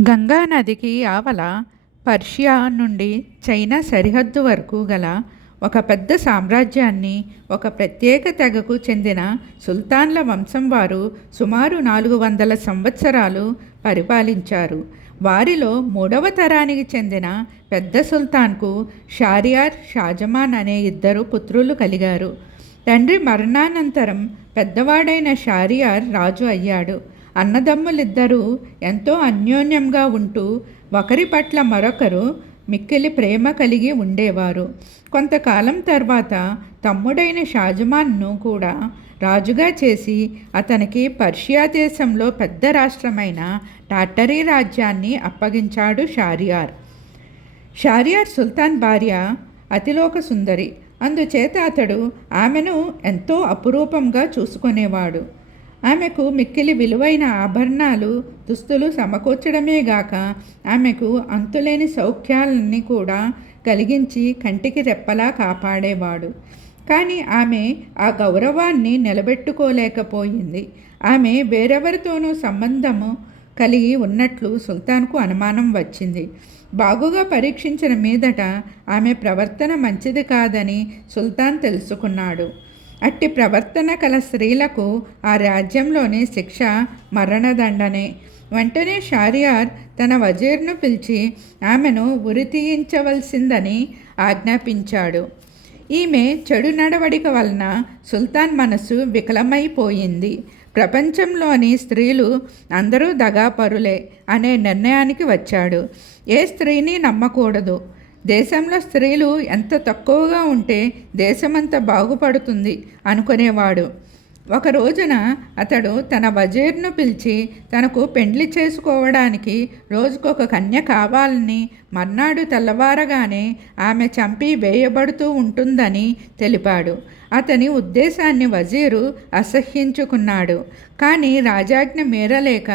గంగా నదికి ఆవల పర్షియా నుండి చైనా సరిహద్దు వరకు గల ఒక పెద్ద సామ్రాజ్యాన్ని ఒక ప్రత్యేక తెగకు చెందిన సుల్తాన్ల వంశం వారు సుమారు నాలుగు వందల సంవత్సరాలు పరిపాలించారు. వారిలో మూడవ తరానికి చెందిన పెద్ద సుల్తాన్కు షారియార్ షాజమాన్ అనే ఇద్దరు పుత్రులు కలిగారు. తండ్రి మరణానంతరం పెద్దవాడైన షారియార్ రాజు అయ్యాడు. అన్నదమ్ములిద్దరూ ఎంతో అన్యోన్యంగా ఉంటూ ఒకరి పట్ల మరొకరు మిక్కిలి ప్రేమ కలిగి ఉండేవారు. కొంతకాలం తర్వాత తమ్ముడైన షాజమాన్ను కూడా రాజుగా చేసి అతనికి పర్షియా దేశంలో పెద్ద రాష్ట్రమైన టాటరీ రాజ్యాన్ని అప్పగించాడు షారియార్. షారియార్ సుల్తాన్ భార్య అతిలోక సుందరి. అందుచేత అతడు ఆమెను ఎంతో అపురూపంగా చూసుకునేవాడు. ఆమెకు మిక్కిలి విలువైన ఆభరణాలు దుస్తులు సమకూర్చడమే గాక ఆమెకు అంతులేని సౌఖ్యాలన్నీ కూడా కలిగించి కంటికి రెప్పలా కాపాడేవాడు. కానీ ఆమె ఆ గౌరవాన్ని నిలబెట్టుకోలేకపోయింది. ఆమె వేరెవరితోనూ సంబంధము కలిగి ఉన్నట్లు సుల్తాన్కు అనుమానం వచ్చింది. బాగుగా పరీక్షించిన మీదట ఆమె ప్రవర్తన మంచిది కాదని సుల్తాన్ తెలుసుకున్నాడు. అట్టి ప్రవర్తన కల స్త్రీలకు ఆ రాజ్యంలోని శిక్ష మరణదండనే. వెంటనే షారియార్ తన వజీర్ను పిలిచి ఆమెను ఉరి తీయించవలసిందని ఆజ్ఞాపించాడు. ఈమె చెడు నడవడిక వలన సుల్తాన్ మనసు వికలమైపోయింది. ప్రపంచంలోని స్త్రీలు అందరూ దగాపరులే అనే నిర్ణయానికి వచ్చాడు. ఏ స్త్రీని నమ్మకూడదు. దేశంలో స్త్రీలు ఎంత తక్కువగా ఉంటే దేశమంత బాగుపడుతుంది అనుకునేవాడు. ఒక రోజున అతడు తన వజీర్ను పిలిచి తనకు పెండ్లి చేసుకోవడానికి రోజుకొక కన్య కావాలని మర్నాడు తెల్లవారగానే ఆమె చంపి వేయబడుతూ ఉంటుందని తెలిపాడు. అతని ఉద్దేశాన్ని వజీరు అసహ్యించుకున్నాడు. కానీ రాజాజ్ఞ మీరలేక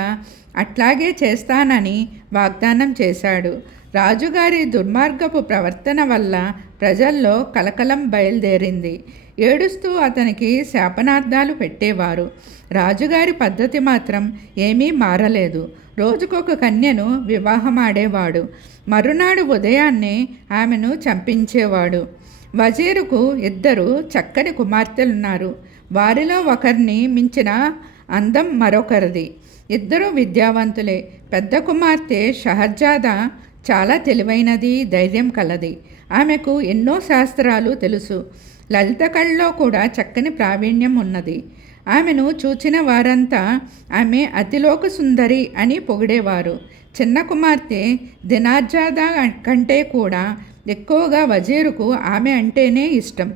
అట్లాగే చేస్తానని వాగ్దానం చేశాడు. రాజుగారి దుర్మార్గపు ప్రవర్తన వల్ల ప్రజల్లో కలకలం బయలుదేరింది. ఏడుస్తూ అతనికి శాపనార్థాలు పెట్టేవారు. రాజుగారి పద్ధతి మాత్రం ఏమీ మారలేదు. రోజుకొక కన్యను వివాహమాడేవాడు. మరునాడు ఉదయాన్నే ఆమెను చంపించేవాడు. వజీరుకు ఇద్దరు చక్కని కుమార్తెలున్నారు. వారిలో ఒకరిని మించిన అందం మరొకరిది. ఇద్దరూ విద్యావంతులే. పెద్ద కుమార్తె షహర్జాదా చాలా తెలివైనది ధైర్యం కలది. ఆమెకు ఎన్నో శాస్త్రాలు తెలుసు. లలిత కళలో కూడా చక్కని ప్రావీణ్యం ఉన్నది. ఆమెను చూచిన వారంతా ఆమె అతిలోక సుందరి అని పొగిడేవారు. చిన్న కుమార్తె దినార్జాదా కంటే కూడా ఎక్కువగా వజీరుకు ఆమె అంటేనే ఇష్టం.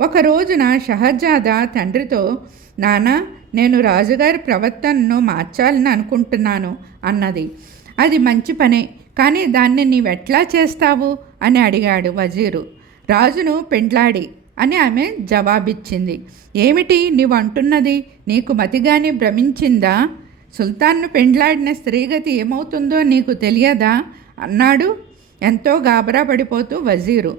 ఒక రోజున షహజాదా తండ్రితో నానా నేను రాజుగారి ప్రవర్తనను మార్చాలని అనుకుంటున్నాను అన్నది. అది మంచి పనే కానీ దాన్ని నీవెట్లా చేస్తావు? అని అడిగాడు వజీరు. రాజును పెండ్లాడి అని ఆమె జవాబిచ్చింది. ఏమిటి నీవు అంటున్నది? నీకు మతిగాని భ్రమించిందా? సుల్తాన్ను పెండ్లాడిన స్త్రీగతి ఏమవుతుందో నీకు తెలియదా? అన్నాడు ఎంతో గాబరా పడిపోతూ వజీరు.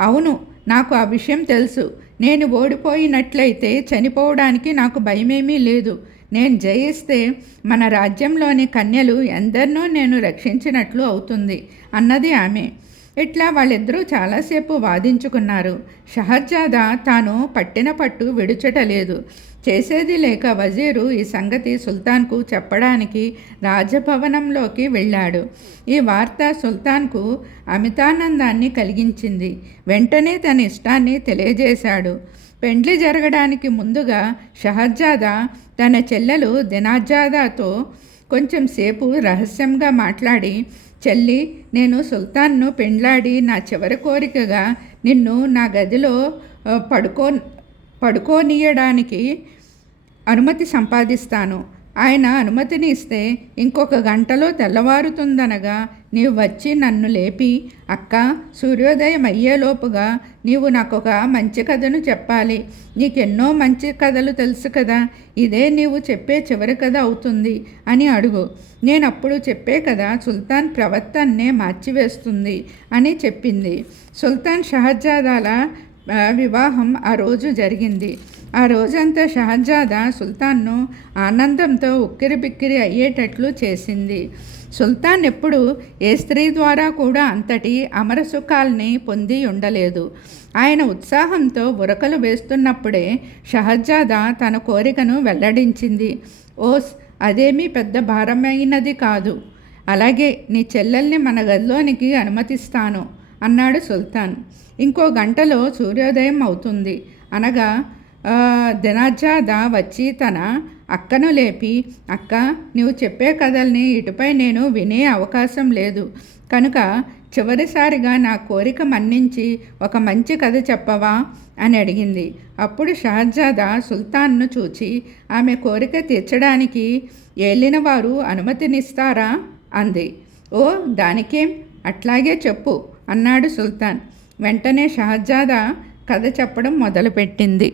అవును నాకు ఆ విషయం తెలుసు. నేను ఓడిపోయినట్లయితే చనిపోవడానికి నాకు భయమేమీ లేదు. నేను జయిస్తే మన రాజ్యంలోని కన్యలు ఎందరినో నేను రక్షించినట్లు అవుతుంది అన్నది ఆమె. ఇట్లా వాళ్ళిద్దరూ చాలాసేపు వాదించుకున్నారు. షహజాదా తాను పట్టిన పట్టు విడుచటలేదు. చేసేది లేక వజీరు ఈ సంగతి సుల్తాన్కు చెప్పడానికి రాజభవనంలోకి వెళ్ళాడు. ఈ వార్త సుల్తాన్కు అమితానందాన్ని కలిగించింది. వెంటనే తన ఇష్టాన్ని తెలియజేశాడు. పెండ్లి జరగడానికి ముందుగా షహజాదా తన చెల్లెలు దినాజాదాతో కొంచెం సేపు రహస్యంగా మాట్లాడి చెల్లి నేను సుల్తాన్ను పెండ్లాడి నా చివరి కోరికగా నిన్ను నా గదిలో పడుకో పడుకోనీయడానికి అనుమతి సంపాదిస్తాను. ఆయన అనుమతిని ఇస్తే ఇంకొక గంటలో తెల్లవారుతుందనగా నీవు వచ్చి నన్ను లేపి అక్క సూర్యోదయం అయ్యేలోపుగా నీవు నాకొక మంచి కథను చెప్పాలి. నీకెన్నో మంచి కథలు తెలుసు కదా ఇదే నీవు చెప్పే చివరి కథ అవుతుంది అని అడుగు. నేను అప్పుడు చెప్పే కదా సుల్తాన్ ప్రవర్తన్నే మార్చివేస్తుంది అని చెప్పింది. సుల్తాన్ షహజాదాల వివాహం ఆ రోజు జరిగింది. ఆ రోజంతా షహజాదా సుల్తాన్ను ఆనందంతో ఉక్కిరి బిక్కిరి అయ్యేటట్లు చేసింది. సుల్తాన్ ఎప్పుడు ఏ స్త్రీ ద్వారా కూడా అంతటి అమర సుఖాల్ని పొంది ఉండలేదు. ఆయన ఉత్సాహంతో ఉరకలు వేస్తున్నప్పుడే షహజాదా తన కోరికను వెల్లడించింది. ఓస్ అదేమీ పెద్ద భారమైనది కాదు. అలాగే నీ చెల్లెల్ని మన గదిలోనికి అనుమతిస్తాను. అన్నాడు సుల్తాన్. ఇంకో గంటలో సూర్యోదయం అవుతుంది. అనగా ఆ, వచ్చి తన అక్కను లేపి అక్క నీవు చెప్పే కథల్ని ఇటుపై నేను వినే అవకాశం లేదు. కనుక చివరిసారిగా నా కోరిక మన్నించి ఒక మంచి కథ చెప్పవా అని అడిగింది. అప్పుడు షహజాదా సుల్తాన్ను చూచి ఆమె కోరిక తీర్చడానికి ఏలినవారు అనుమతినిస్తారా అంది. ఓ దానికేం? అట్లాగే చెప్పు. అన్నాడు సుల్తాన్. వెంటనే షహజాదా కథ చెప్పడం మొదలుపెట్టింది.